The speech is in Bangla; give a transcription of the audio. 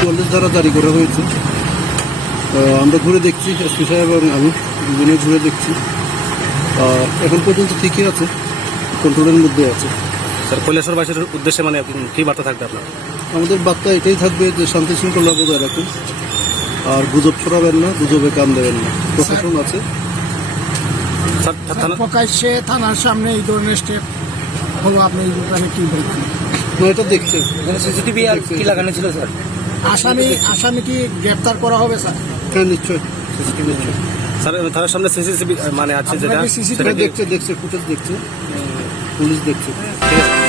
চুয়াল্লিশ ধারা জারি করা হয়েছে। আমরা ঘুরে দেখছি, এসপি সাহেব এবং আমি দুজনে ঘুরে দেখছি। এখন পর্যন্ত ঠিকই আছে, কন্ট্রোলের মধ্যে আছে। স্যার কৈলাসহরবাসীর উদ্দেশ্যে মানে কী বার্তা থাকবে আপনার? আমাদের বার্তা এটাই থাকবে যে শান্তি শৃঙ্খলা বজায় রাখুন, আর গুজব ছড়াবেন না, গুজবে কান দেবেন না। প্রশাসন আছে। প্রকাশ্যে থানার সামনে এই ধরনের স্টেপ হলো, আপনি এই ব্যাপারে কি বলছেন? না, এটা দেখছে সিসিটিভি আর কি লাগানো ছিল স্যার? আসামি কি গ্রেপ্তার করা হবে স্যার? হ্যাঁ, নিশ্চয় নিশ্চয়। স্যার থানার সামনে সিসিটিভি মানে আছে যেটা দেখছে ফুটেজ দেখছে, পুলিশ দেখছে। ঠিক আছে।